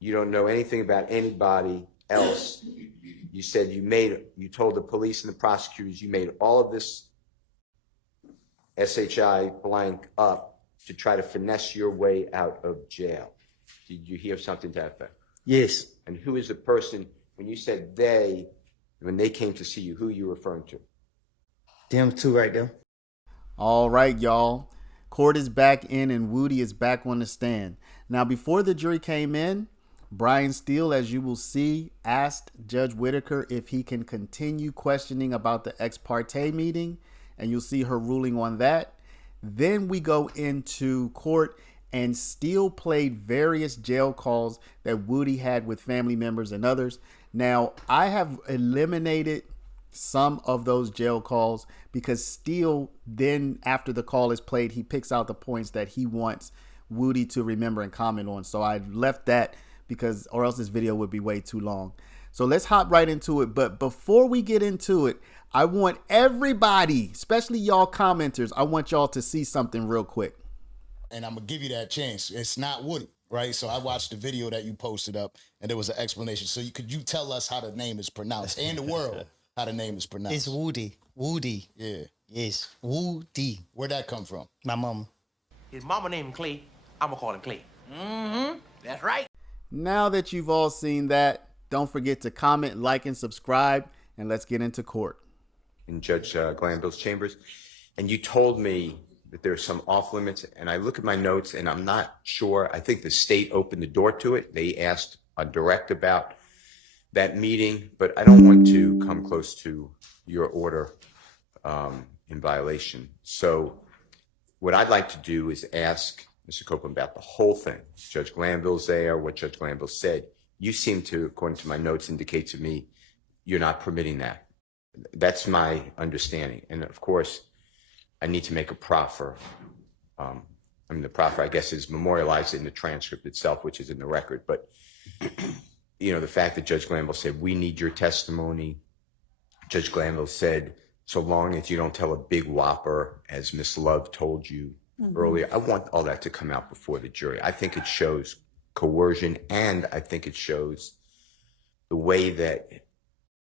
You don't know anything about anybody else. You said you told the police and the prosecutors you made all of this SHI blank up to try to finesse your way out of jail. Did you hear something to that effect? Yes. And who is the person, when you said when they came to see you, who are you referring to? Them two right there. All right, y'all. Court is back in and Woody is back on the stand. Now, before the jury came in, Brian Steele, as you will see, asked Judge Whitaker if he can continue questioning about the ex parte meeting, and you'll see her ruling on that. Then we go into court, and Steele played various jail calls that Woody had with family members and others. Now, I have eliminated some of those jail calls because Steele then, after the call is played, he picks out the points that he wants Woody to remember and comment on. So I left that because, or else this video would be way too long. So let's hop right into it. But before we get into it, I want everybody, especially y'all commenters, I want y'all to see something real quick. And I'm gonna give you that chance. It's not Woody, right? So I watched the video that you posted up, and there was an explanation. So could you tell us how the name is pronounced and the world how the name is pronounced? It's Woody. Woody. Yeah. Yes. Woody. Where'd that come from? My mom. His mama named him Clay. I'm gonna call him Clay. Mm-hmm. That's right. Now that you've all seen that, don't forget to comment, like, and subscribe, and let's get into court. In Judge Glanville's chambers, and you told me that there's some off limits, and I look at my notes and I'm not sure. I think the state opened the door to it. They asked on direct about that meeting, but I don't want to come close to your order in violation. So what I'd like to do is ask Mr. Copeland about the whole thing. Judge Glanville's there, what Judge Glanville said. You seem to, according to my notes, indicate to me you're not permitting that. That's my understanding. And of course, I need to make a proffer. The proffer, I guess, is memorialized in the transcript itself, which is in the record. But, the fact that Judge Glanville said, we need your testimony. Judge Glanville said, so long as you don't tell a big whopper, as Miss Love told you earlier, I want all that to come out before the jury. I think it shows coercion, and I think it shows the way that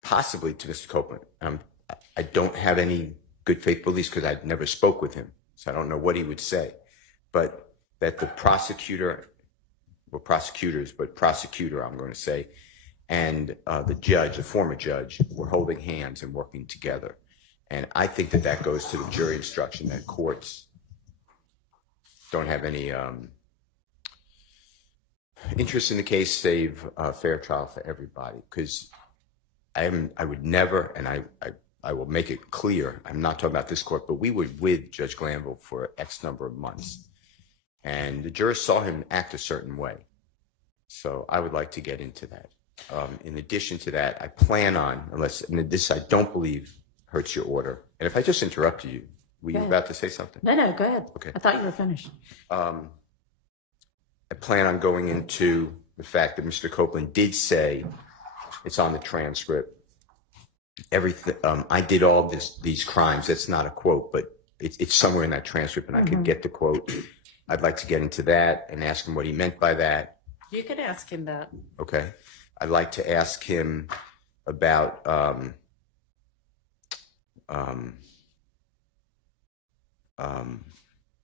possibly to Mr. Copeland, I don't have any good faith beliefs because I never spoke with him, so I don't know what he would say, but that the prosecutor, well, prosecutors, but prosecutor, I'm going to say, and the judge, the former judge, were holding hands and working together. And I think that that goes to the jury instruction that courts don't have any interest in the case, save a fair trial for everybody. Because I would never, and I will make it clear, I'm not talking about this court, but we were with Judge Glanville for X number of months. And the jurors saw him act a certain way. So I would like to get into that. In addition to that, I plan on, and this I don't believe hurts your order. And if I just interrupted you, were you about to say something? No, go ahead. Okay. I thought you were finished. I plan on going into the fact that Mr. Copeland did say, it's on the transcript, everything, I did all these crimes. That's not a quote, but it's somewhere in that transcript, and I could get the quote. I'd like to get into that and ask him what he meant by that. You could ask him that. Okay. I'd like to ask him about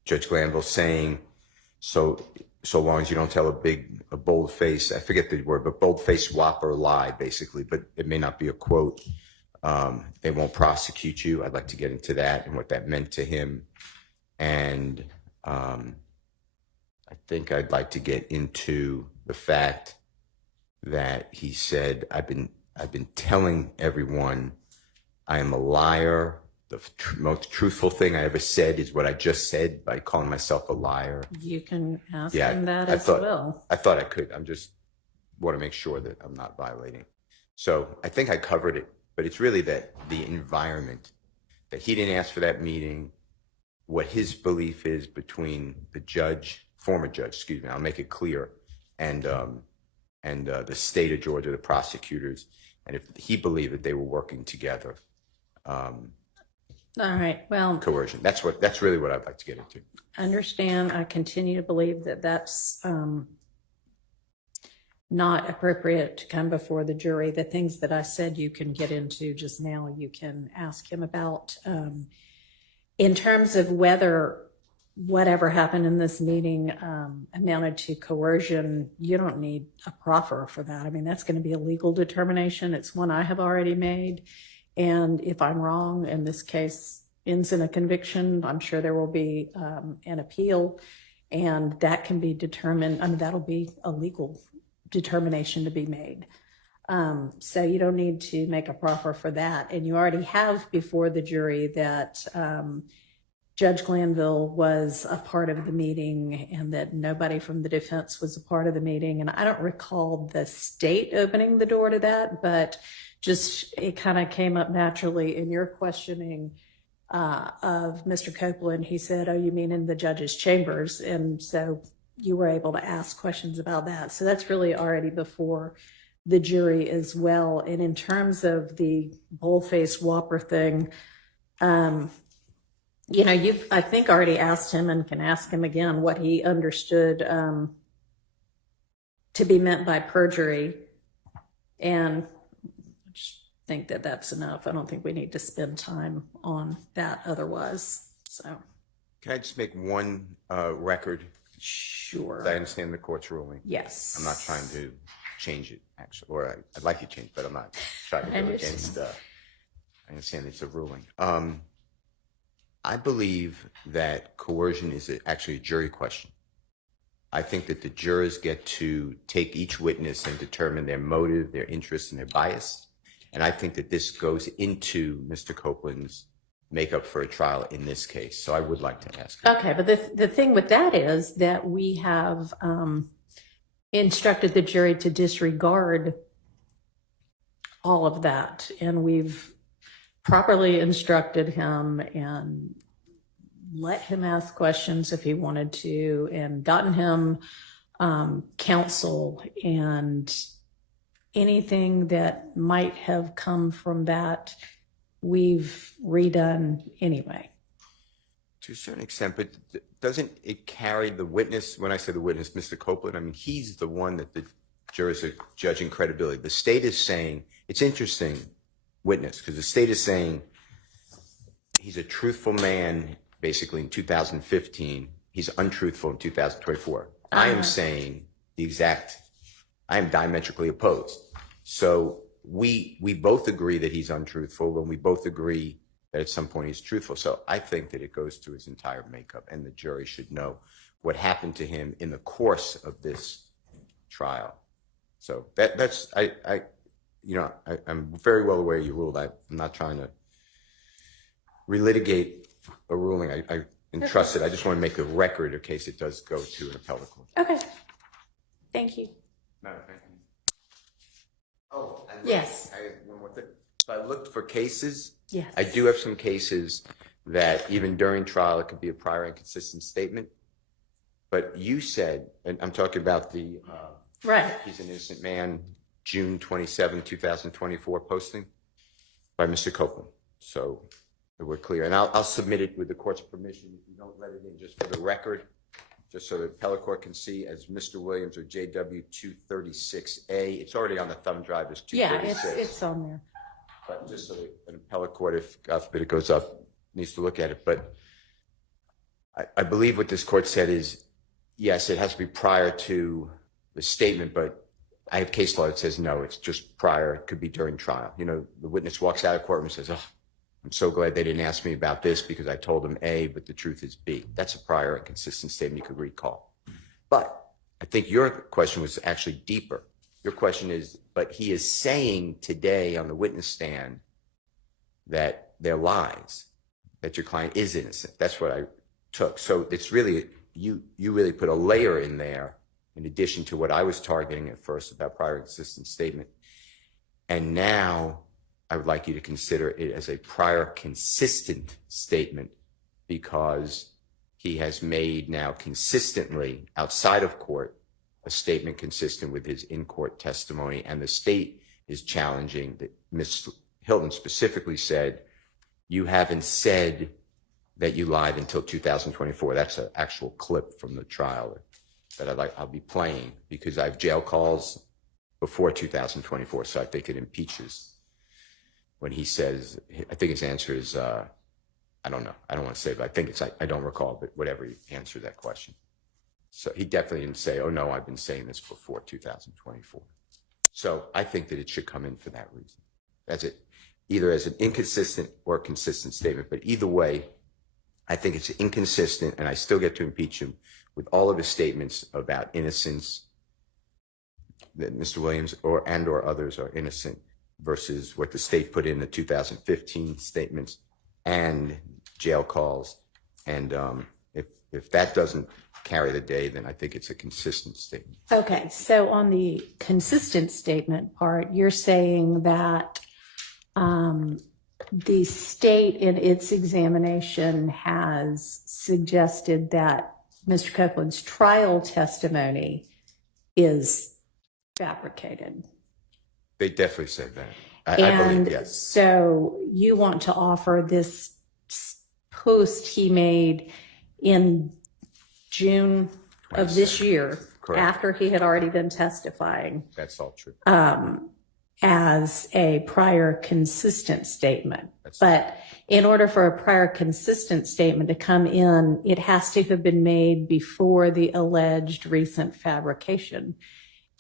Judge Glanville saying, so long as you don't tell a bold face, I forget the word, but bold face whopper lie, basically, but it may not be a quote. They won't prosecute you. I'd like to get into that and what that meant to him. And I think I'd like to get into the fact that he said, I've been telling everyone I am a liar. The most truthful thing I ever said is what I just said by calling myself a liar. You can ask him that as well. I thought I could. I'm just want to make sure that I'm not violating. So I think I covered it, but it's really that the environment, that he didn't ask for that meeting, what his belief is between the judge, former judge, excuse me, I'll make it clear, and the state of Georgia, the prosecutors, and if he believed that they were working together. All right. Well, coercion. That's really what I'd like to get into. Understand. I continue to believe that that's not appropriate to come before the jury. The things that I said you can get into just now, you can ask him about. In terms of whether whatever happened in this meeting amounted to coercion, you don't need a proffer for that. I mean, that's going to be a legal determination. It's one I have already made. And if I'm wrong and this case ends in a conviction, I'm sure there will be an appeal, and that can be determined. I mean, that'll be a legal determination to be made. So you don't need to make a proffer for that. And you already have before the jury that Judge Glanville was a part of the meeting and that nobody from the defense was a part of the meeting. And I don't recall the state opening the door to that, but just it kind of came up naturally in your questioning of Mr. Copeland. He said, oh, you mean in the judge's chambers? And so you were able to ask questions about that. So that's really already before the jury as well. And in terms of the bullface whopper thing, you know, you've, I think, already asked him and can ask him again what he understood to be meant by perjury. And I just think that that's enough. I don't think we need to spend time on that otherwise. So, Can I just make one record? sure. I understand the court's ruling. Yes. I'm not trying to change it, actually, or I'd like to change, but I'm not trying to go against. I understand it's a ruling. I believe that coercion is actually a jury question. I think that the jurors get to take each witness and determine their motive, their interest, and their bias. And I think that this goes into Mr. Copeland's makeup for a trial in this case. So I would like to ask him. Okay, but the thing with that is that we have instructed the jury to disregard all of that, and we've properly instructed him and let him ask questions if he wanted to, and gotten him counsel, and anything that might have come from that we've redone anyway. To a certain extent, but doesn't it carry the witness? When I say the witness, Mr. Copeland, I mean, he's the one that the jurors are judging credibility. The state is saying, it's interesting, witness, because the state is saying he's a truthful man, basically, in 2015. He's untruthful in 2024. I am saying I am diametrically opposed. So we both agree that he's untruthful, and we both agree that at some point he's truthful. So I think that it goes to his entire makeup, and the jury should know what happened to him in the course of this trial. So I'm very well aware you ruled. I'm not trying to relitigate a ruling. I entrust it. I just want to make a record in case it does go to an appellate court. Okay. Thank you. No, thank you. Oh, Yes. I have one more thing. So I looked for cases. Yes. I do have some cases that even during trial, it could be a prior inconsistent statement. But you said, and I'm talking about the Right. he's an innocent man, June 27, 2024 posting by Mr. Copeland. So we're clear. And I'll submit it with the court's permission. If you don't let it in, just for the record, just so the appellate court can see as Mr. Williams or JW 236A. It's already on the thumb drive as 236. Yeah, it's on there. But just so that an appellate court, if God forbid it goes up, needs to look at it. But I believe what this court said is, yes, it has to be prior to the statement, but I have case law that says no, it's just prior. It could be during trial. You know, the witness walks out of courtroom and says, oh, I'm so glad they didn't ask me about this because I told them A, but the truth is B. That's a prior and consistent statement you could recall. But I think your question was actually deeper. Your question is, but he is saying today on the witness stand that they're lies, that your client is innocent. That's what I took. So it's really, you really put a layer in there in addition to what I was targeting at first about prior and consistent statement. And now I would like you to consider it as a prior consistent statement because he has made now consistently outside of court a statement consistent with his in-court testimony, and the state is challenging that Ms. Hylton specifically said, you haven't said that you lied until 2024. That's an actual clip from the trial that I'll be playing because I have jail calls before 2024. So I think it impeaches when he says, I think his answer is, I don't know. I don't want to say, but I think it's, I don't recall, but whatever he answered that question. So he definitely didn't say, oh no, I've been saying this before 2024. So I think that it should come in for that reason. Either as an inconsistent or consistent statement, but either way, I think it's inconsistent, and I still get to impeach him with all of his statements about innocence, that Mr. Williams or others are innocent, versus what the state put in the 2015 statements and jail calls. And if that doesn't carry the day, then I think it's a consistent statement. Okay, so on the consistent statement part, you're saying that the state in its examination has suggested that Mr. Copeland's trial testimony is fabricated. They definitely said that. I believe, yes. So you want to offer this post he made in June of this year, Correct. after he had already been testifying, That's all true. as a prior consistent statement. But in order for a prior consistent statement to come in, it has to have been made before the alleged recent fabrication.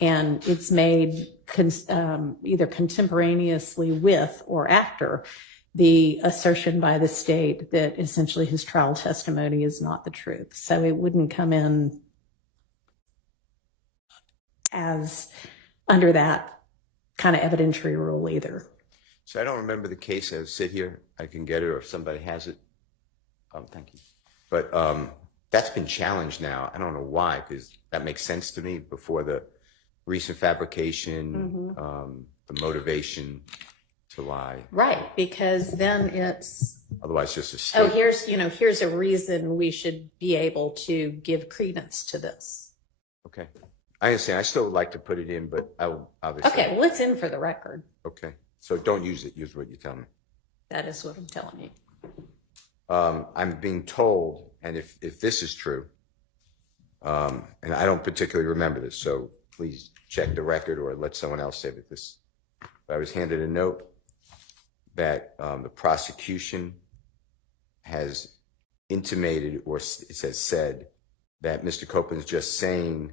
And it's made either contemporaneously with or after the assertion by the state that essentially his trial testimony is not the truth. So it wouldn't come in as under that kind of evidentiary rule either. So I don't remember the case. I'll sit here. I can get it, or if somebody has it. Thank you. But that's been challenged now. I don't know why, because that makes sense to me. Before the recent fabrication, the motivation to lie. Right, because then it's, Otherwise, just a statement. here's a reason we should be able to give credence to this. Okay. I understand. I still would like to put it in, but I'll obviously. Okay, well, it's in for the record. Okay. So don't use it. Use what you tell me. That is what I'm telling you. I'm being told, and if this is true, and I don't particularly remember this, so please check the record or let someone else say that this. I was handed a note that the prosecution has intimated, or it has said, that Mr. Copeland's just saying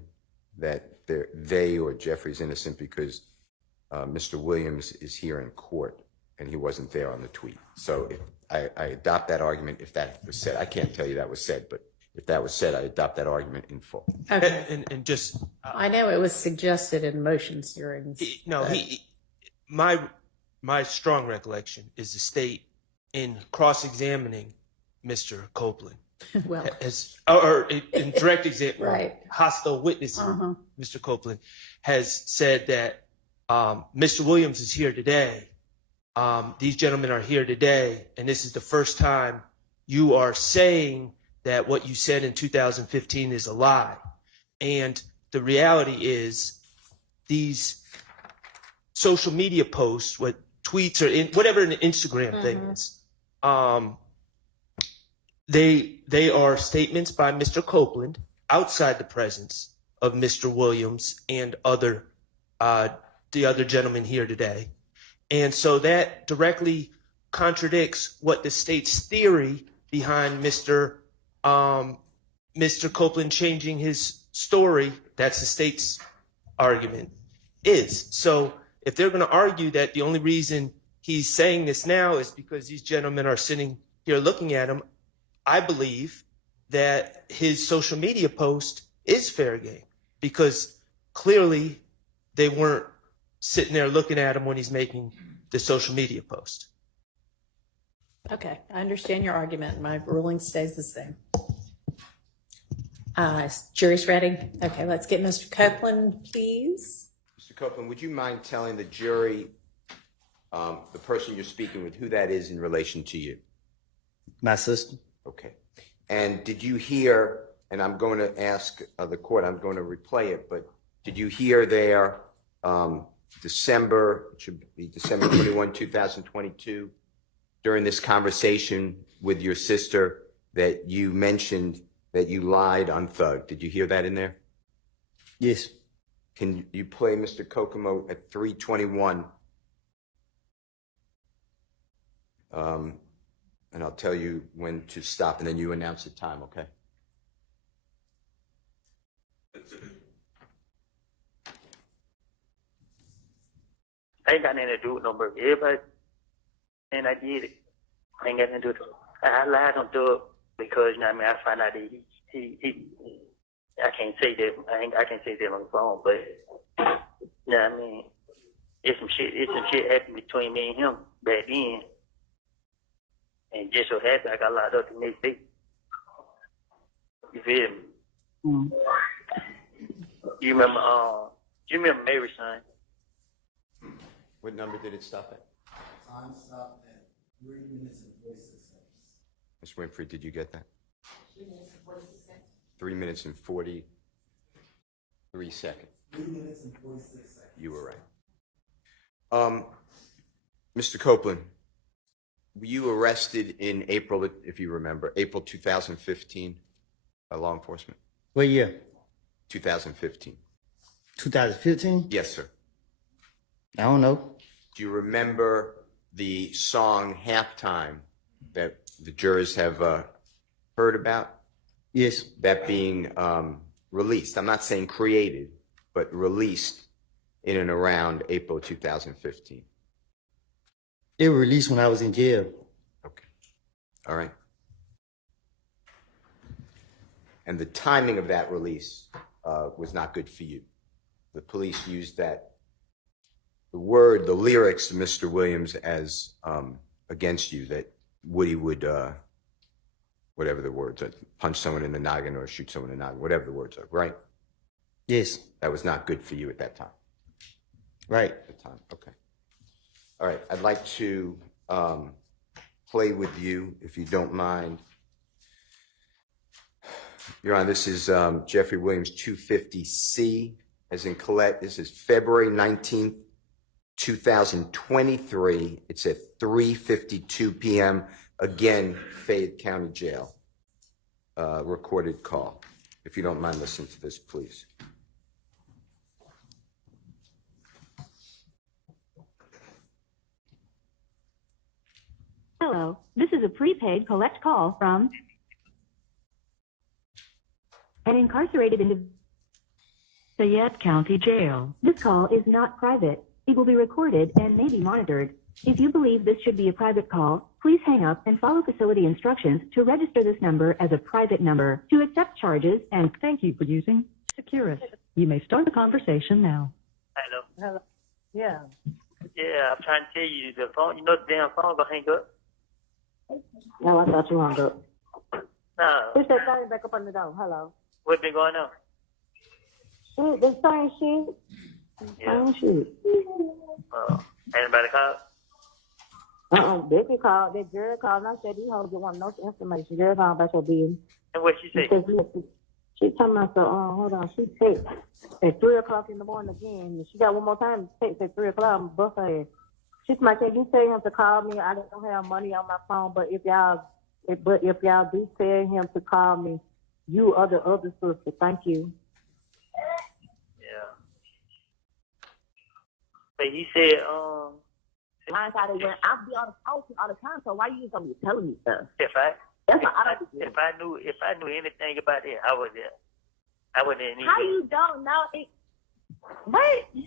that they or Jeffrey's innocent because Mr. Williams is here in court and he wasn't there on the tweet. So if I adopt that argument, if that was said, I can't tell you that was said, but if that was said, I adopt that argument in full. Okay. And just I know it was suggested in motions hearings. my strong recollection is the state in cross-examining Mr. Copeland Well, or in direct example, Right. hostile witnessing Mr. Copeland has said that Mr. Williams is here today. These gentlemen are here today, and this is the first time you are saying that what you said in 2015 is a lie. And the reality is these social media posts, what tweets or whatever an Instagram thing is, they are statements by Mr. Copeland outside the presence of Mr. Williams and the other gentlemen here today. And so that directly contradicts what the state's theory behind Mr. Copeland changing his story, that's the state's argument, is. So if they're going to argue that the only reason he's saying this now is because these gentlemen are sitting here looking at him, I believe that his social media post is fair game, because clearly they weren't sitting there looking at him when he's making the social media post. okay, I understand your argument. My ruling stays the same. Jury's ready? Okay, let's get Mr. Copeland, please. Mr. Copeland, would you mind telling the jury, the person you're speaking with, who that is in relation to you? My sister. Okay. And did you hear, and I'm going to ask the court, I'm going to replay it, but did you hear there December 21, 2022, during this conversation with your sister that you mentioned that you lied on Thug? Did you hear that in there? Yes. Can you play Mr. Kokomo at 3:21? And I'll tell you when to stop, and then you announce the time, okay? I ain't got nothing to do with no murder. Everybody, and I did it. I ain't got nothing to do with it. I lied on Doug because, you know what I mean, I found out that he I can't say that, I can't say that on the phone, but, you know what I mean, it's some shit happened between me and him back then. And just so happened I got locked up the next day. You feel me? Mm. You remember Mary's son? What number did it stop at? Time stopped at 3 minutes and 46 seconds. Ms. Winfrey, did you get that? 3 minutes and 43 seconds. 3 minutes and 46 seconds. You were right. Mr. Copeland, were you arrested in April, if you remember, April 2015 by law enforcement? What year? 2015. 2015? Yes, sir. I don't know. Do you remember the song Halftime that the jurors have heard about? Yes. That being released. I'm not saying created, but released in and around April 2015. It was released when I was in jail. Okay. All right. And the timing of that release was not good for you. The police used the lyrics of Mr. Williams as against you, that Woody would, whatever the words are, punch someone in the noggin or shoot someone in the noggin, whatever the words are, right? Yes. That was not good for you at that time. Right. At the time, okay. All right, I'd like to play with you, if you don't mind. Your Honor, this is Jeffrey Williams 250C, as in Colette. This is February 19th, 2023. It's at 3:52 p.m. Again, Fayette County Jail. Recorded call. If you don't mind listening to this, please. Hello, this is a prepaid collect call from an incarcerated individual. Fayette County Jail. This call is not private. It will be recorded and may be monitored. If you believe this should be a private call, please hang up and follow facility instructions to register this number as a private number to accept charges and thank you for using Securus. You may start the conversation now. Hello. Hello. Yeah. Yeah, I'm trying to tell you, the phone, you know the damn phone gonna hang up. No, I thought you hung up. No. Push that thing back up on the door. Hello. What been going on? Shit, the same shit. Yeah. Same shit. Anybody call? Becky called. That girl called and I said, these hoes don't want no information. Girl called about your business. And what she say? She talking about hold on, she text at 3 o'clock in the morning again. She got one more time to text at 3 o'clock, buff her ass. She's like, can you tell him to call me? I don't have money on my phone, but if y'all do tell him to call me, you are the other sister. Thank you. Yeah. But he said, Mine's how they went. I'll be on the phone all the time, so why you just gonna be telling me stuff? if I knew anything about it, I wouldn't even. How you don't know it? What? You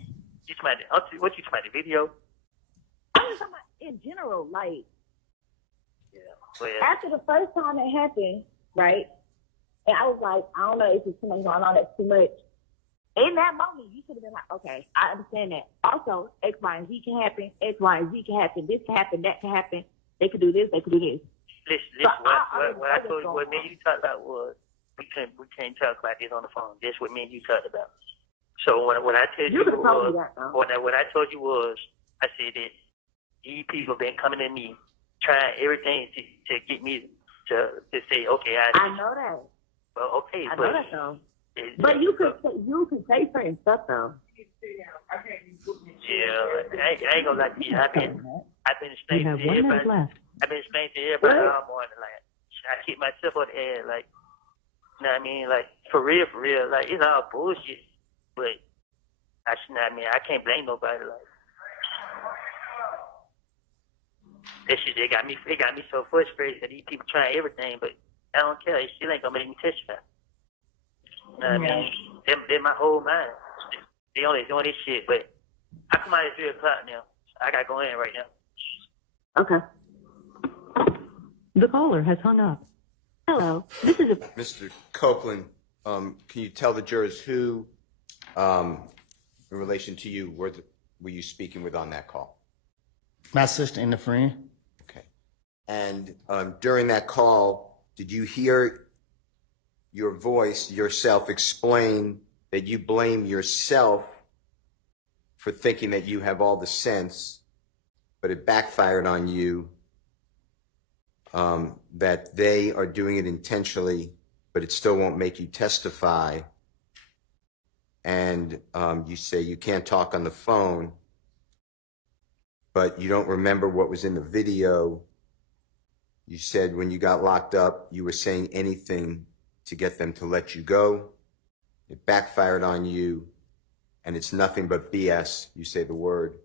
talking about what you talking about, the video? I'm just talking about in general, like Yeah. Well, after the first time it happened, right? And I was like, I don't know if it's too much going on, that's too much. In that moment, you should have been like, okay, I understand that. Also, X, Y, and Z can happen. X, Y, and Z can happen. This can happen. That can happen. They could do this. They could do this. Listen. What I told you, what me and you talked about was we can't talk about this on the phone. That's what me and you talked about. So what I told you was, what I told you was, I said that these people been coming to me, trying everything to get me to say, okay, I know that. Well, okay, I know that though. But you could say certain stuff though. Yeah, I ain't gonna lie to you. I've been explaining to everybody. I've been explaining to everybody all morning. Like, I keep myself on the air. Like, you know what I mean? Like, for real. Like, it's all bullshit. But I can't blame nobody. Like that shit, it got me so frustrated that these people trying everything, but I don't care. It still ain't gonna make me testify. You know what I mean? They're my whole mind. They only doing this shit, but I come out at 3 o'clock now. I gotta go in right now. Okay. The caller has hung up. Hello, this is a... Mr. Copeland, can you tell the jurors who, in relation to you, were you speaking with on that call? My sister and a friend. Okay. And during that call, did you hear your voice, yourself, explain that you blame yourself for thinking that you have all the sense, but it backfired on you, that they are doing it intentionally, but it still won't make you testify, and you say you can't talk on the phone, but you don't remember what was in the video. You said when you got locked up, you were saying anything to get them to let you go. It backfired on you, and it's nothing but BS. You say the word,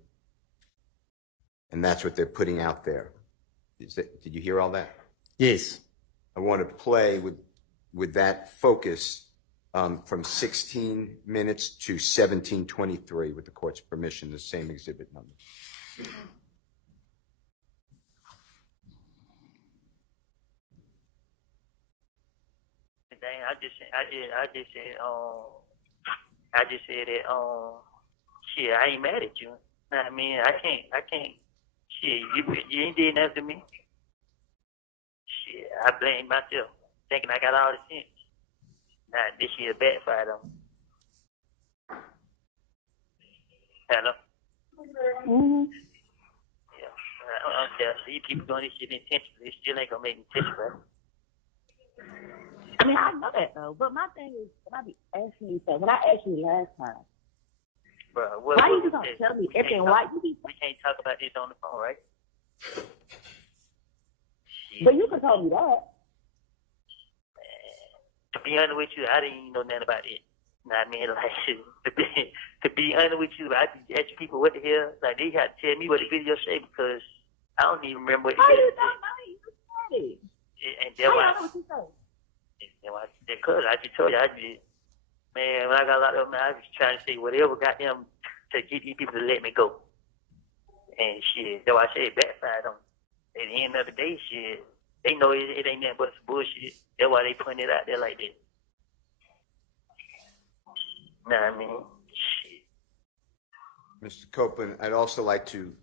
and that's what they're putting out there. Did you hear all that? Yes. I want to play with that focus from 16 minutes to 17:23 with the court's permission, the same exhibit number. Dang, I just said that shit, I ain't mad at you. Know what I mean, I can't shit, you ain't did nothing to me. Shit, I blame myself, thinking I got all the sense. Nah, this shit backfired on me. Hello? Yeah, so you people doing this shit intentionally, it still ain't gonna make me testify. I mean, I know that though, but my thing is, when I be asking you stuff, when I asked you last time, Bro, why you just gonna tell me everything? Why you be? We can't talk about this on the phone, right? But you can tell me that. To be honest with you, I didn't even know nothing about it. You know what I mean? Like, to be honest with you, I be asking people what the hell. Like, they had to tell me what the video say because I don't even remember what the How video you said. don't know? You just said it. And How you know what you say? Because I just told you, man, when I got locked up, man, I was trying to say whatever got them to get these people to let me go. And shit, that's why I said it backfired on me. At the end of the day, shit, they know it ain't nothing but some bullshit. That's why they putting it out there like that. Know what I mean? Shit. Mr. Copeland, I'd also like to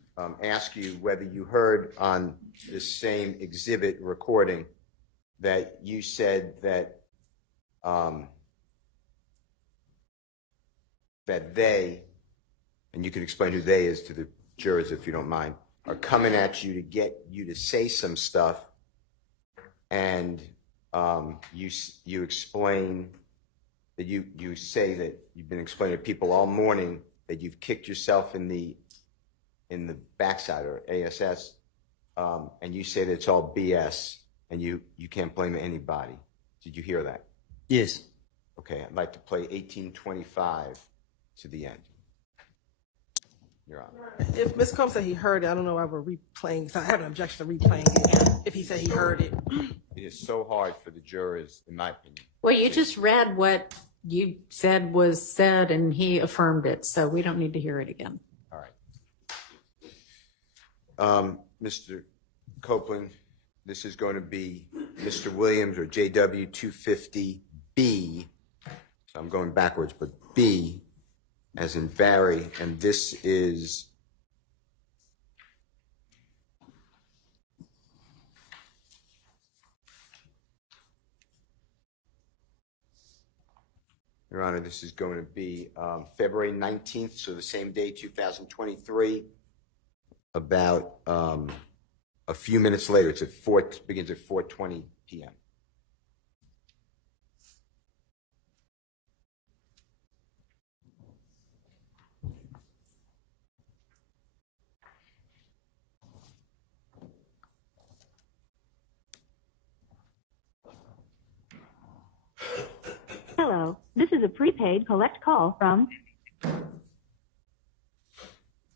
ask you whether you heard on this same exhibit recording that you said that that they, and you can explain who they is to the jurors if you don't mind, are coming at you to get you to say some stuff, and you explain that you say that you've been explaining to people all morning that you've kicked yourself in the backside or ASS, and you say that it's all BS and you can't blame anybody. Did you hear that? Yes. Okay, I'd like to play 1825 to the end. Your Honor. If Ms. Combs said he heard it, I don't know why we're replaying, because I have an objection to replaying it if he said he heard it. It is so hard for the jurors, in my opinion. Well, you just read what you said was said, and he affirmed it, so we don't need to hear it again. All right. Mr. Copeland, this is going to be Mr. Williams or JW 250B. So I'm going backwards, but B as in Barry, and this is Your Honor, this is going to be February 19th, so the same day, 2023, about a few minutes later. It begins at 4:20 p.m. Hello, this is a prepaid collect call from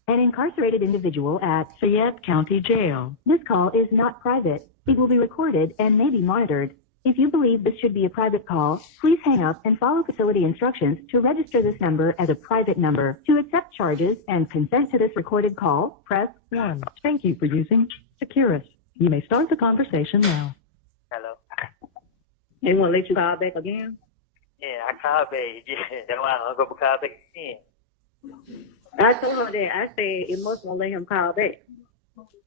an incarcerated individual at Fayette County Jail. This call is not private. It will be recorded and may be monitored. If you believe this should be a private call, please hang up and follow facility instructions to register this number as a private number. To accept charges and consent to this recorded call, press 1. Thank you for using Securus. You may start the conversation now. Hello. They won't let you call back again? Yeah, I called back. Yeah, that's why I'm gonna call back again. I told her that. I said it must not let him call back.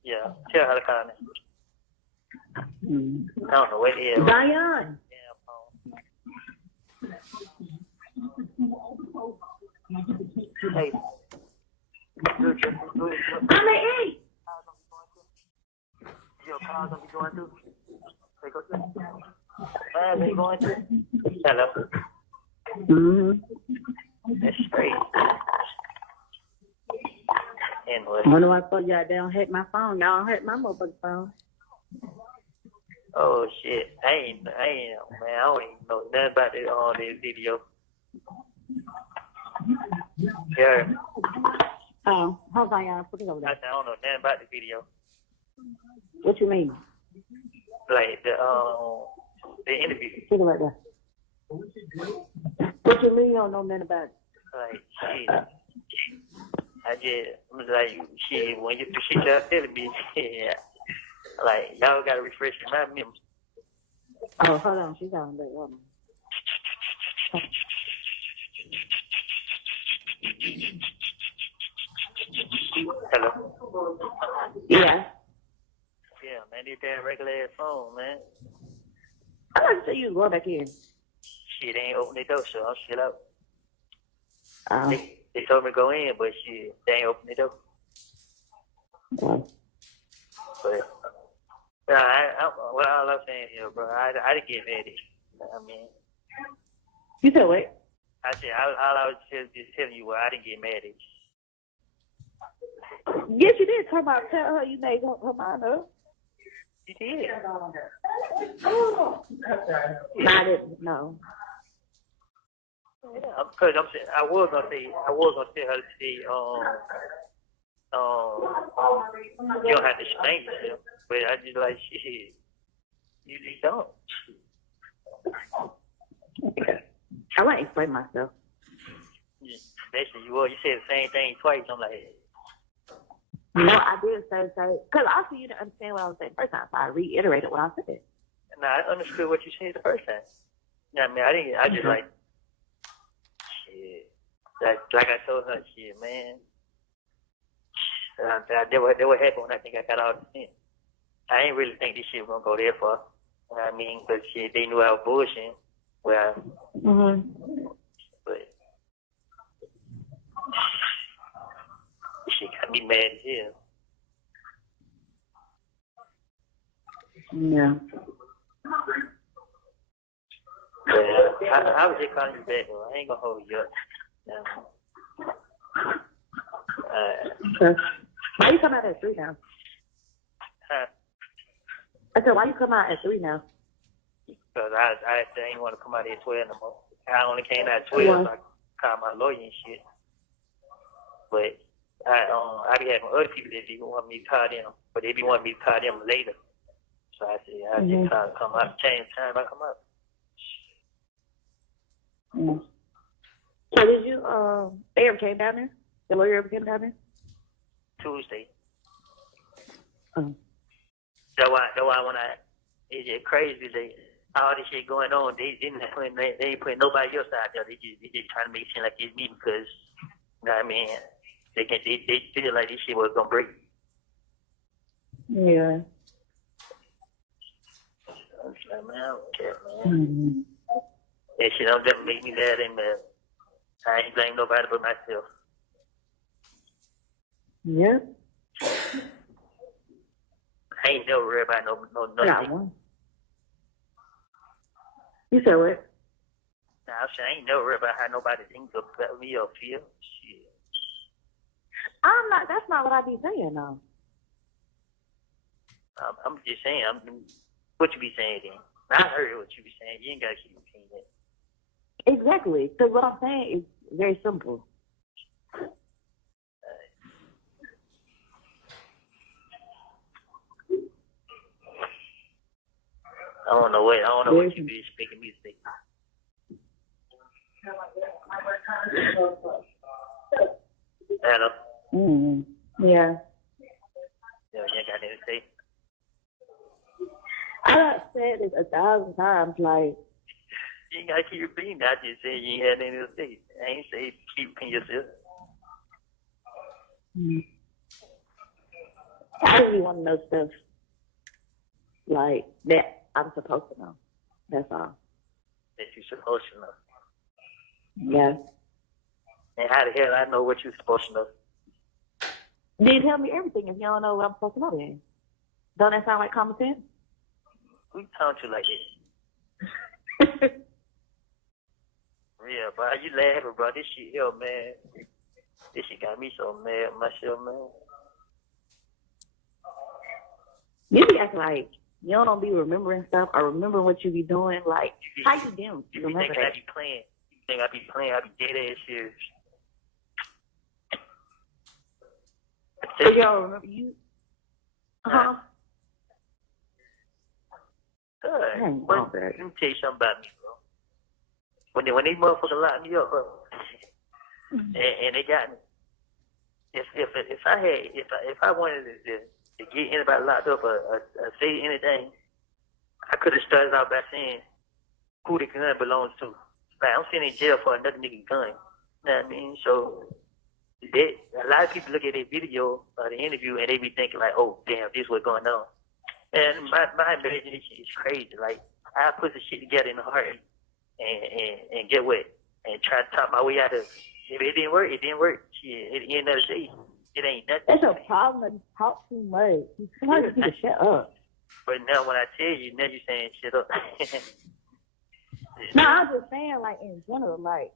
Yeah, tell her to call me. I don't know what the hell. Zion. Hey. I'm at 8. Your car's gonna be going through. They go through. They going through. Hello. That's straight. Anyway. Wonder why I thought y'all don't hit my phone. Y'all hit my mobile phone. Oh shit. I ain't man, I don't even know nothing about this on this video. Yeah. Oh, hold on, y'all. Put it over I there. don't know nothing about the video. What you mean? Like the interview. Put it right there. What you mean you don't know nothing about it? Like shit. I just was like shit when you she just telling me yeah. Like y'all gotta refresh my memory. Oh, hold on. She's on there. Hold on. Hello. Yeah. Yeah, man, this damn regular ass phone, man. I like to see you go back in. Shit ain't open the door, so I'm shit out. Oh. They told me to go in, but shit, they ain't open the door. Oh. But what all I'm saying here, bro, I didn't get mad at you. I mean, You said what? I said all I was just telling you, I didn't get mad at you. Yes, you did. Tell her you made her mind up. You did. No, I didn't. No. Yeah, because I'm saying I was gonna tell her to say, you don't have to explain yourself, but I just like shit. You just don't. Okay. I want to explain myself. Basically, you said the same thing twice. I'm like, No, I did say, because also you didn't understand what I was saying the first time, so I reiterated what I said. nah, I understood what you said the first time. You know what I mean? I just like, shit. Like I told her, shit, man. That what happened when I think I got all the sense. I ain't really think this shit was going to go there far. You know what I mean? But shit, they knew I was bullshitting. Well, but she got me mad as hell. Yeah. But I was just calling you back, though. I ain't going to hold you up. Why you come out at 3 now? Huh? I said, why you come out at 3 now? Because I didn't want to come out at 12 no more. I only came out at 12, so I called my lawyer and shit. But I be having other people that be want me to call them, but they be wanting me to call them later. So I said, I just try to come out, change the time I come out. So did you, they ever came down there? The lawyer ever came down there? Tuesday. Oh. That's why it's just crazy that all this shit going on, they ain't putting nobody else out there. They just trying to make it seem like it's me because, you know what I mean, they feel like this shit was gonna break. Yeah. I'm like, man, I don't care, man. That shit don't never make me mad and mad. I ain't blame nobody but myself. Yeah. I ain't never worried about no nothing. You said what? Nah, I'm saying I ain't never worried about how nobody thinks about me or feel. Shit. I'm not, that's not what I be saying, though. I'm just saying, what you be saying then? I heard what you be saying. You ain't gotta keep repeating it. Exactly. Because what I'm saying is very simple. don't know what you be expecting me to say. Hello. Yeah. You ain't got anything to say. I done said this 1,000 times, like, You ain't gotta keep repeating that. I just said you ain't had anything to say. I ain't say keep repeating yourself. I really want to know stuff like that I'm supposed to know. That's all. That you supposed to know. Yeah. And how the hell I know what you supposed to know? Then tell me everything if you don't know what I'm supposed to know then. Don't that sound like common sense? Who talking to you like that? Yeah, bro, you laughing, bro. This shit here, man. This shit got me so mad with myself, man. You be acting like you don't be remembering stuff or remembering what you be doing. Like, how you do? You Remember think I that? be playing. You think I be playing. I be dead ass serious. So you don't remember you? Good. Dang, But oh, let me tell you something about me, bro. When these motherfuckers locked me up, bro, and they got me. If I wanted to get anybody locked up or say anything, I could have started out by saying who the gun belongs to. Like, I'm sitting in jail for another nigga gun. You know what I mean? So a lot of people look at their video or the interview and they be thinking like, oh damn, this what's going on. And my imagination is crazy. Like, I put the shit together in a heartbeat and get what? And try to talk my way out of it. If it didn't work, it didn't work. Shit, at the end of the day, it ain't nothing. That's a problem. You talk too much. Sometimes you need to shut up. But now when I tell you, now you're saying shit up. No, I'm just saying, like, in general, like,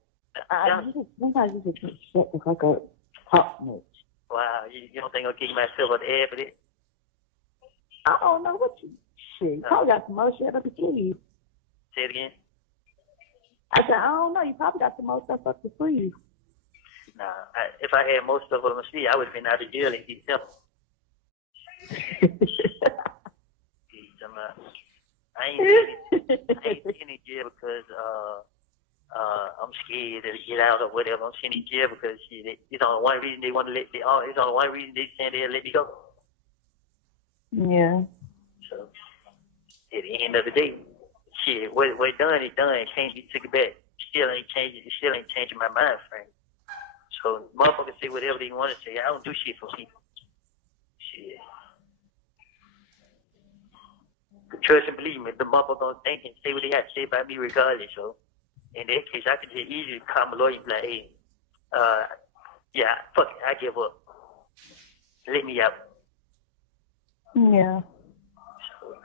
sometimes you just need to shut the fuck up. Talk much. Wow, you don't think I'll kick myself on the head for it? I don't know what you shit. You probably got some more shit up to sleeve. Say it again. I said, I don't know. You probably got some more stuff up to sleeve. Nah, if I had most stuff on my sleeve, I would have been out of jail in December. I ain't sitting in jail because I'm scared to get out or whatever. I'm sitting in jail because it's only one reason they want to let me. It's only one reason they saying they'll let me go. Yeah. So at the end of the day, shit, what done is done. It can't be taken back. Still ain't changing my mind frame. So motherfuckers say whatever they want to say. I don't do shit for people. Shit. Trust and believe me, the motherfucker gonna think and say what they have to say about me regardless. So in that case, I could just easily call my lawyer and be like, hey, yeah, fuck it, I give up. Let me out. Yeah.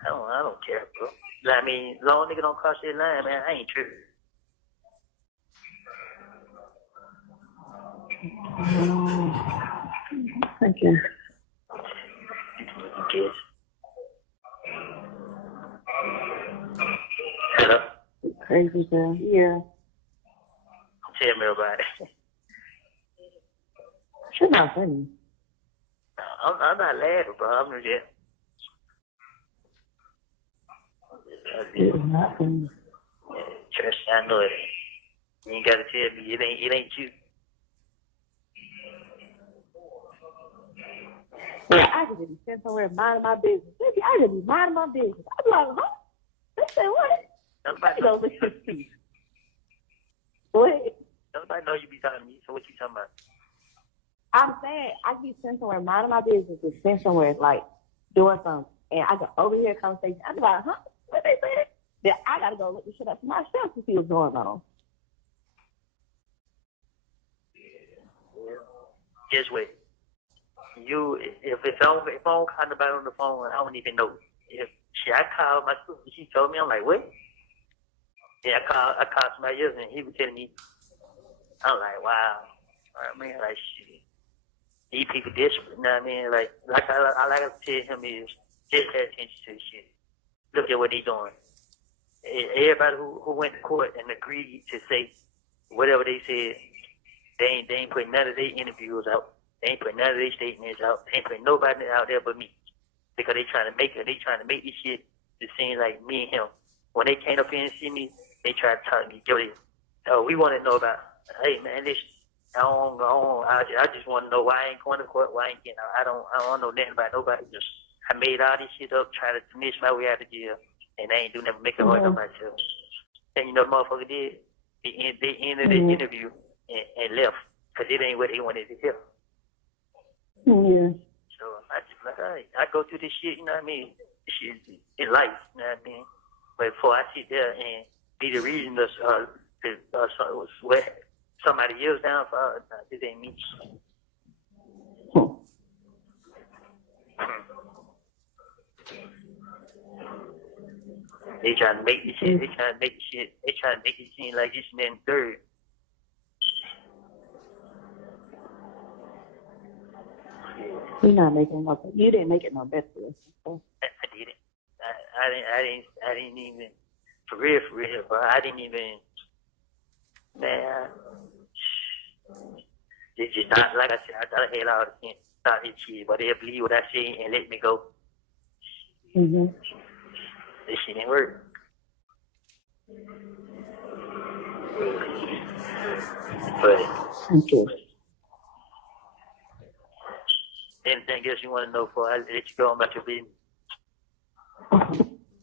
So, I don't care, bro. I mean, long nigga don't cross that line, man. I ain't tripping. Thank you. Yes. Hello? Crazy girl. Yeah. Tell me about it. She's not funny. I'm not laughing, bro. I'm just... It's not funny. Trust, I know it. You ain't gotta tell me it ain't you. Yeah, I could be sitting somewhere minding my business. Maybe I could be minding my business. I'd be like, huh? They say what? Nobody Go listen to you. Go ahead. Nobody know you be talking to me, so what you talking about? I'm saying I could be sitting somewhere minding my business and sitting somewhere like doing something, and I can overhear a conversation. I'd be like, huh? What they said? Then I gotta go look this shit up for myself to see what's going on. Guess what? If I don't call nobody on the phone, I don't even know. If I called my sister, she told me, I'm like, what? Yeah, I called somebody else and he was telling me, I'm like, wow. I mean, like, shit. These people desperate, you know what I mean? Like I like to tell him is just pay attention to the shit. Look at what they doing. Everybody who went to court and agreed to say whatever they said, they ain't putting none of their interviews out. They ain't putting none of their statements out. They ain't putting nobody out there but me. Because they trying to make this shit to seem like me and him. when they came up here and see me, they tried to talk to me, Jody. Oh, we want to know about. Hey man, this. I just want to know why I ain't going to court. Why I ain't getting out. I don't know nothing about nobody. Just I made all this shit up, trying to finish my way out of jail, and they ain't do nothing, make it hard on myself. And you know, the motherfucker did. They ended the interview and left because it ain't what they wanted to hear. Yeah. So I just like, I go through this shit, you know what I mean? This shit in life, you know what I mean? But before I sit there and be the reason what somebody else down for, this ain't me. They trying to make this shit. They trying to make it seem like this and then third. You're not making no. You didn't make it no better. I did it. I didn't even for real, but I didn't even. Man, it's just not like I said. I thought I had all the sense, not this shit, but they'll believe what I say and let me go. Mm-hmm. This shit didn't work. But Okay. anything else you want to know before I let you go about your business?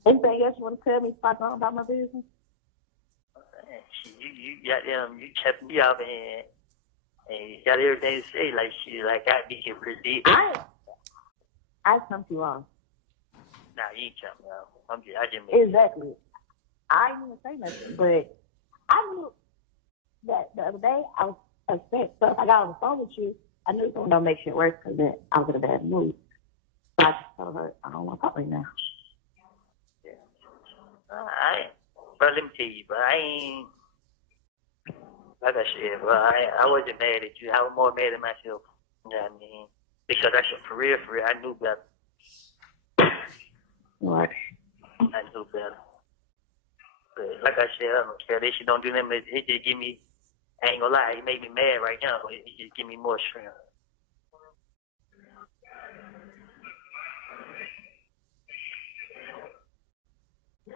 Anything else you want to tell me about my business? You kept me up and you got everything to say like shit, like I be here pretty deep. I come to you off. Nah, you ain't jumping out. I just made Exactly. I didn't even say nothing, but I knew that the other day I was upset. So if I got on the phone with you, I knew it was going to make shit worse because I was in a bad mood. So I just told her, I don't want to talk right now. But let me tell you, but I ain't, like I said, but I wasn't mad at you. I was more mad at myself. You know what I mean? Because I said, for real, I knew better. What? I knew better. But like I said, I don't care. They shit don't do nothing. It just give me, I ain't gonna lie, it made me mad right now, but it just give me more strength.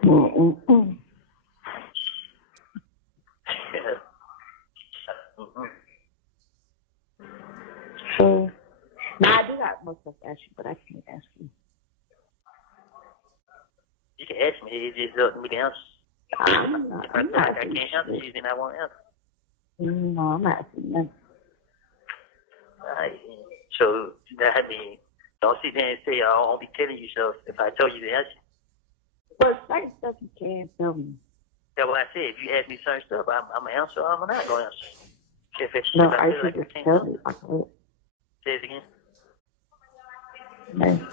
Mm-mm-mm. So, now I do got more stuff to ask you, but I can't ask you. You can ask me, it just up to me to answer. If I can't answer you, then I won't answer. No, I'm not asking nothing. Alright, so that means don't sit there and say I won't be telling you so if I told you the answer. But certain stuff you can tell me. That's what I said. If you ask me certain stuff, I'm gonna answer or I'm not gonna answer. No, if I feel should like just tell you. I could. say it again. No.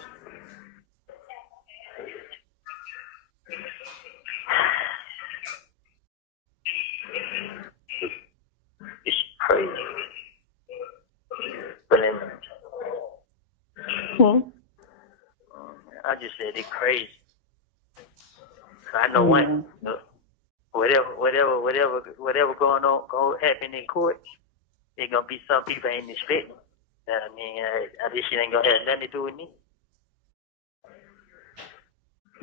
It's crazy. But then, I just said it's crazy. I know one. Whatever going on, going happen in court, there's gonna be some people ain't expecting. I mean, this shit ain't gonna have nothing to do with me.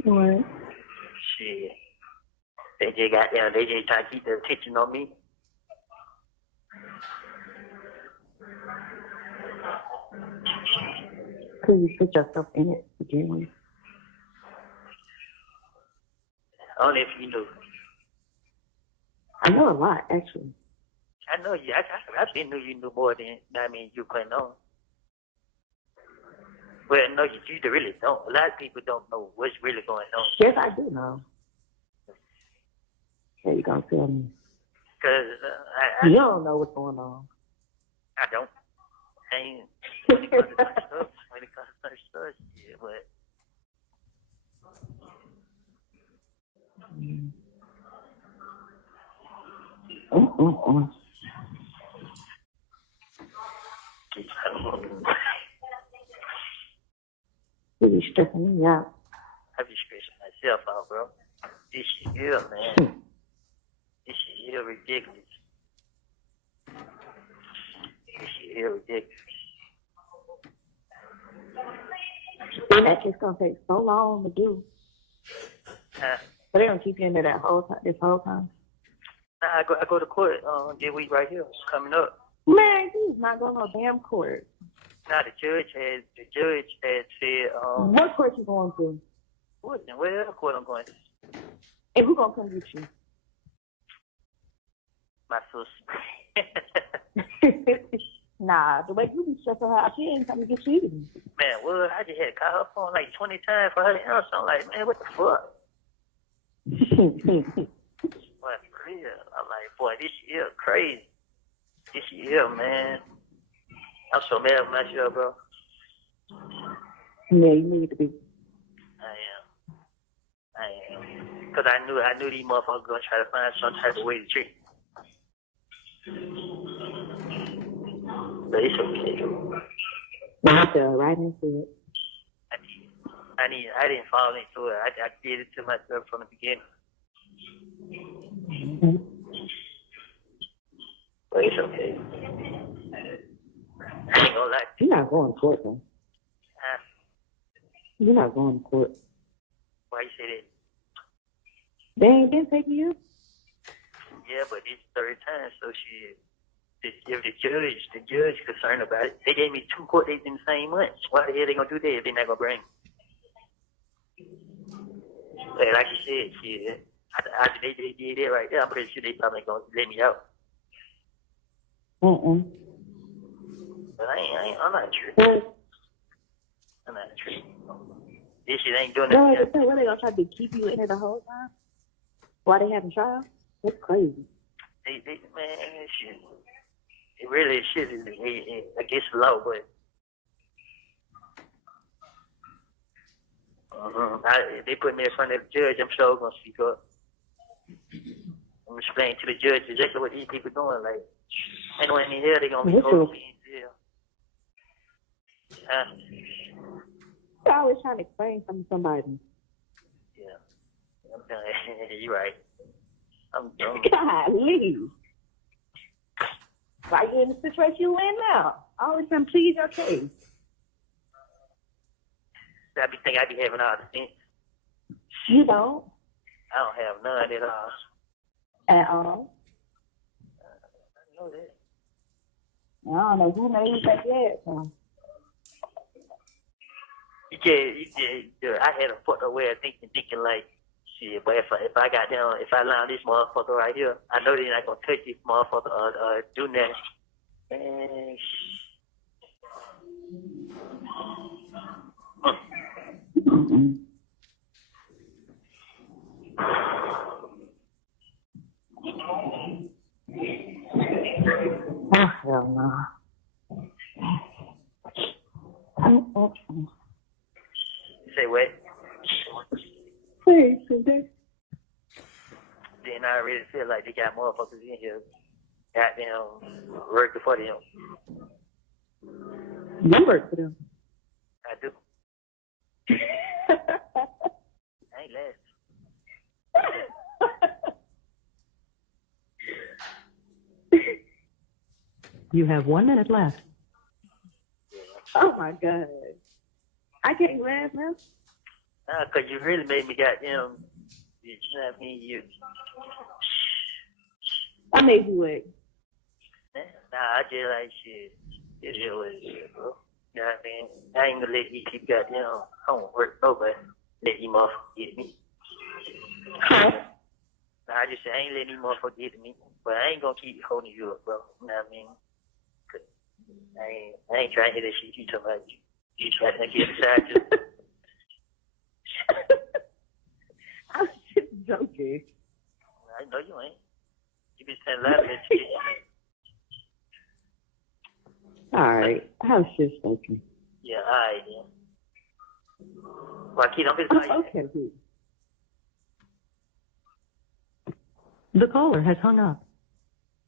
What? Shit. They just got there. They just trying to keep their attention on me. Could you put yourself in it to begin with? Only if you knew. I know a lot, actually. I know you. I been knew you knew more than you couldn't know. Well, no, you really don't. A lot of people don't know what's really going on. Yes, I do know. There you go, tell me. Because you don't know what's going on. I don't. I ain't when it comes to certain stuff, yeah, but. You be stressing me out. I be stressing myself out, bro. This shit here, man. This shit here ridiculous. This shit here ridiculous. And that's just gonna take so long to do. So they don't keep you in there this whole time? Nah, I go to court this week right here, coming up. Man, he's not going to no damn court. Now the judge had said What court you going to? where court I'm going? And who going to come get you? My sister. Nah, the way you be stressing her out, she ain't coming to get you. Man, well, I just had to call her phone like 20 times for her to answer. I'm like, man, what the fuck? What, for real? I'm like, boy, this year crazy. This year, man. I'm so mad at myself, bro. Yeah, you need to be. I am. Because I knew these motherfuckers going to try to find some type of way to treat me. But it's okay. I fell right into it. I didn't fall into it. I did it to myself from the beginning. Mm-hmm. But it's okay. I ain't gonna lie. You're not going to court, though. Huh? You're not going to court. Why you say that? They ain't been taking you? Yeah, but it's third time, so if the judge concerned about it, they gave me 2 court dates in the same month. Why the hell they gonna do that if they're not gonna bring me? But like you said, shit, after they did that right there, I'm pretty sure they probably gonna let me out. Mm-mm. But I'm not tripping. I'm not tripping. This shit ain't doing No, nothing. what they gonna try to keep you in here the whole time? While they having trial? That's crazy. Man, shit. It really shit is against the law, but if they put me in front of the judge, I'm sure gonna speak up. I'm explaining to the judge exactly what these people doing. Like, ain't no in the hell they gonna be holding me in jail. You're always trying to explain something to somebody. Yeah. You're right. I'm dumb. Golly. Why you in the situation you in now? Always trying to please your case. I be thinking I be having all the sense. You don't? I don't have none at all. At all? I know that. I don't know who made you take that from. I had a fucked up way of thinking like, shit, but if I got down, if I allow this motherfucker right here, I know they're not gonna touch this motherfucker or do nothing. And Oh, hell no. say what? Hey, Cindy. Then I really feel like they got motherfuckers in here, goddamn, working for them. You work for them. I do. I ain't last. You have 1 minute left. Oh my God. I can't laugh now. Nah, cause you really made me goddamn, you know what I mean? I made you wait. Nah, I just like shit. It is what it is, bro. You know what I mean? I ain't gonna let these people goddamn, I don't work nobody. Let these motherfuckers get me. Huh? Nah, I just say I ain't letting these motherfuckers get me. But I ain't gonna keep holding you up, bro. You know what I mean? I ain't trying to hear that shit you talking about. You trying to get beside you. I was just joking. I know you ain't. You been saying a lot of that shit. All right. I was just joking. Yeah, all right, then. Well, kid, I'm just like, Okay, good. The caller has hung up.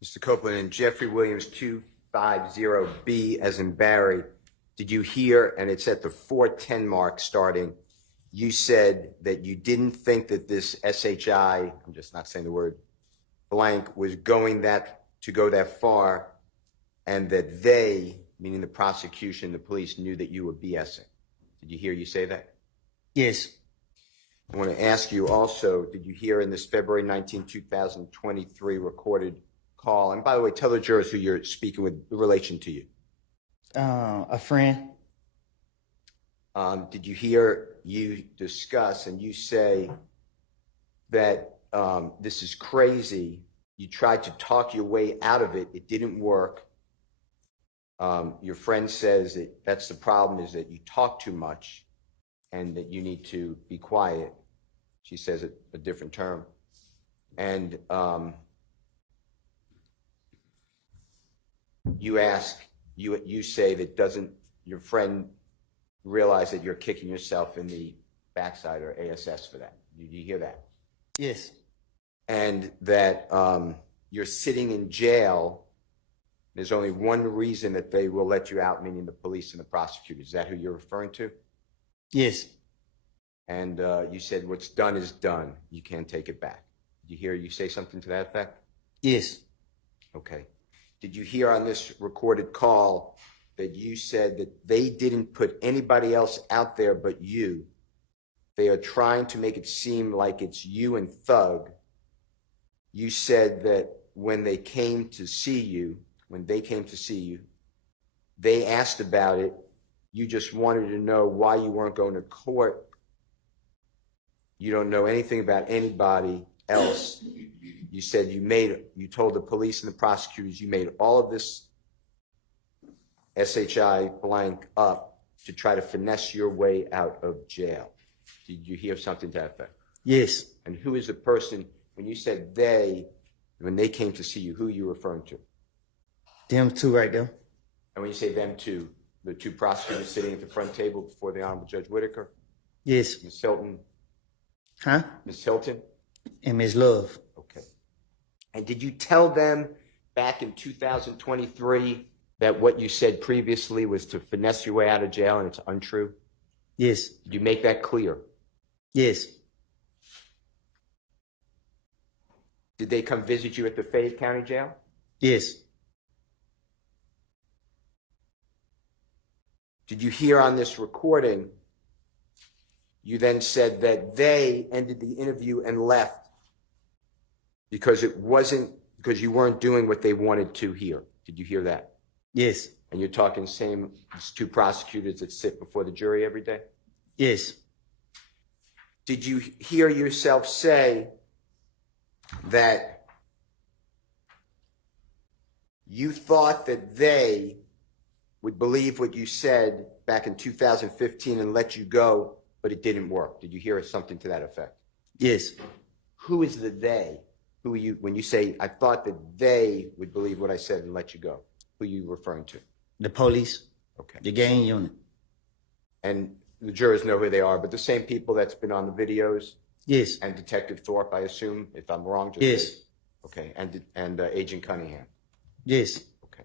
Mr. Copeland, and Jeffrey Williams 250B as in Barry, did you hear, and it's at the 4:10 mark starting, you said that you didn't think that this SHI, I'm just not saying the word, blank, was going to go that far, and that they, meaning the prosecution, the police, knew that you were BSing. Did you hear you say that? Yes. I want to ask you also, did you hear in this February 19, 2023 recorded call? And by the way, tell the jurors who you're speaking with in relation to you. A friend. Did you hear you discuss and you say that this is crazy? You tried to talk your way out of it. It didn't work. Your friend says that that's the problem, is that you talk too much and that you need to be quiet. She says it a different term. And you say that doesn't your friend realize that you're kicking yourself in the backside or ASS for that? Did you hear that? Yes. And that you're sitting in jail. There's only one reason that they will let you out, meaning the police and the prosecutors. Is that who you're referring to? Yes. And you said what's done is done. You can't take it back. Did you hear you say something to that effect? Yes. Okay. Did you hear on this recorded call that you said that they didn't put anybody else out there but you? They are trying to make it seem like it's you and Thug. You said that when they came to see you, they asked about it. You just wanted to know why you weren't going to court. You don't know anything about anybody else. You said you told the police and the prosecutors you made all of this SHI blank up to try to finesse your way out of jail. Did you hear something to that effect? Yes. And who is the person, when you said when they came to see you, who are you referring to? Them two right there. And when you say them two, the two prosecutors sitting at the front table before the Honorable Judge Whitaker? Yes. Ms. Hylton? Huh? Ms. Hylton? And Ms. Love. Okay. And did you tell them back in 2023 that what you said previously was to finesse your way out of jail and it's untrue? Yes. Did you make that clear? Yes. Did they come visit you at the Fayette County Jail? Yes. Did you hear on this recording, you then said that they ended the interview and left because you weren't doing what they wanted to hear. Did you hear that? Yes. And you're talking same as two prosecutors that sit before the jury every day? Yes. Did you hear yourself say that you thought that they would believe what you said back in 2015 and let you go, but it didn't work? Did you hear something to that effect? Yes. Who is the they? Who are you, when you say, I thought that they would believe what I said and let you go? Who are you referring to? The police. Okay. The gang unit. And the jurors know who they are, but the same people that's been on the videos? Yes. And Detective Thorpe, I assume, if I'm wrong. Yes. Okay. And Agent Cunningham? Yes. Okay.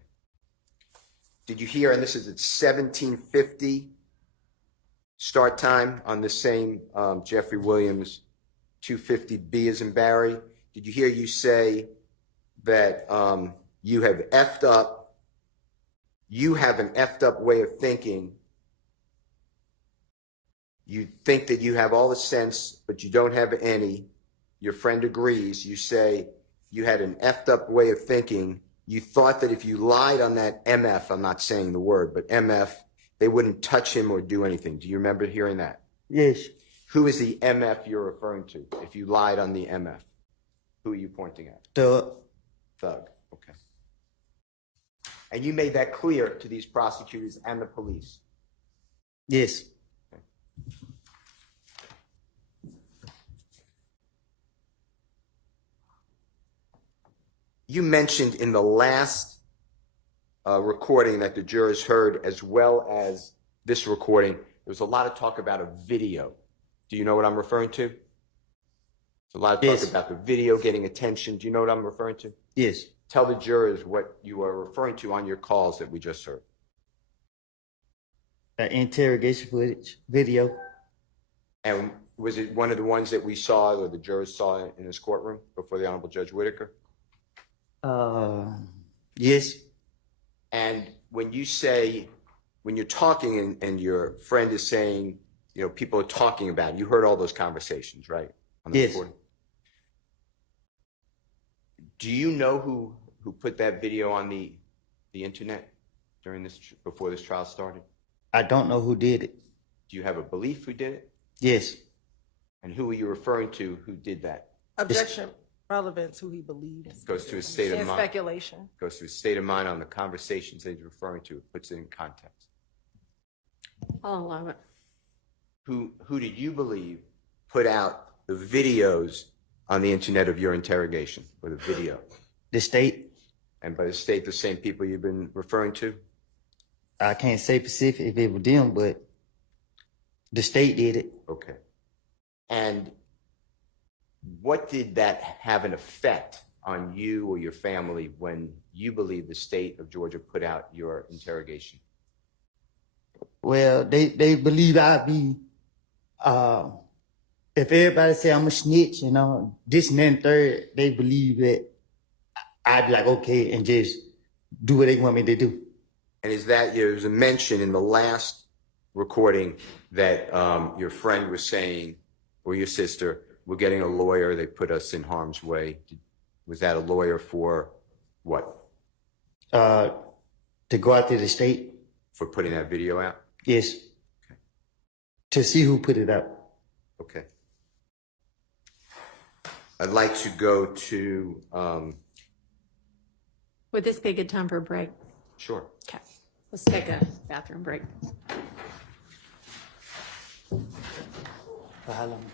Did you hear, and this is at 1750 start time on the same Jeffrey Williams 250B as in Barry? Did you hear you say that you have effed up, you have an effed up way of thinking? You think that you have all the sense, but you don't have any. Your friend agrees. You say you had an effed up way of thinking. You thought that if you lied on that MF, I'm not saying the word, but MF, they wouldn't touch him or do anything. Do you remember hearing that? Yes. Who is the MF you're referring to? If you lied on the MF, who are you pointing at? Thug. Thug. Okay. And you made that clear to these prosecutors and the police? Yes. You mentioned in the last recording that the jurors heard, as well as this recording, there was a lot of talk about a video. Do you know what I'm referring to? There's a lot of talk Yes. about the video getting attention. Do you know what I'm referring to? Yes. Tell the jurors what you are referring to on your calls that we just heard. An interrogation footage video. And was it one of the ones that we saw or the jurors saw in this courtroom before the Honorable Judge Whitaker? Yes. And when you say, when you're talking and your friend is saying people are talking about. You heard all those conversations, right? On the Yes. recording? Do you know who put that video on the internet before this trial started? I don't know who did it. Do you have a belief who did it? Yes. And who are you referring to who did that? Objection. Relevance, who he believes. Goes to his state of And mind. speculation. Goes to his state of mind on the conversations that he's referring to. Puts it in context. I'll allow it. Who did you believe put out the videos on the internet of your interrogation, or the video? The state. And by the state, the same people you've been referring to? I can't say specific if it was them, but the state did it. Okay. And what did that have an effect on you or your family when you believe the state of Georgia put out your interrogation? Well, they believe I be, if everybody say I'm a snitch, this and then third, they believe that I'd be like, okay, and just do what they want me to do. And is that, there's a mention in the last recording that your friend was saying, or your sister, we're getting a lawyer, they put us in harm's way. Was that a lawyer for what? To go out to the state. For putting that video out? Yes. Okay. To see who put it up. Okay. I'd like to go to... Would this be a good time for a break? Sure. Okay. Let's take a bathroom break. For how long?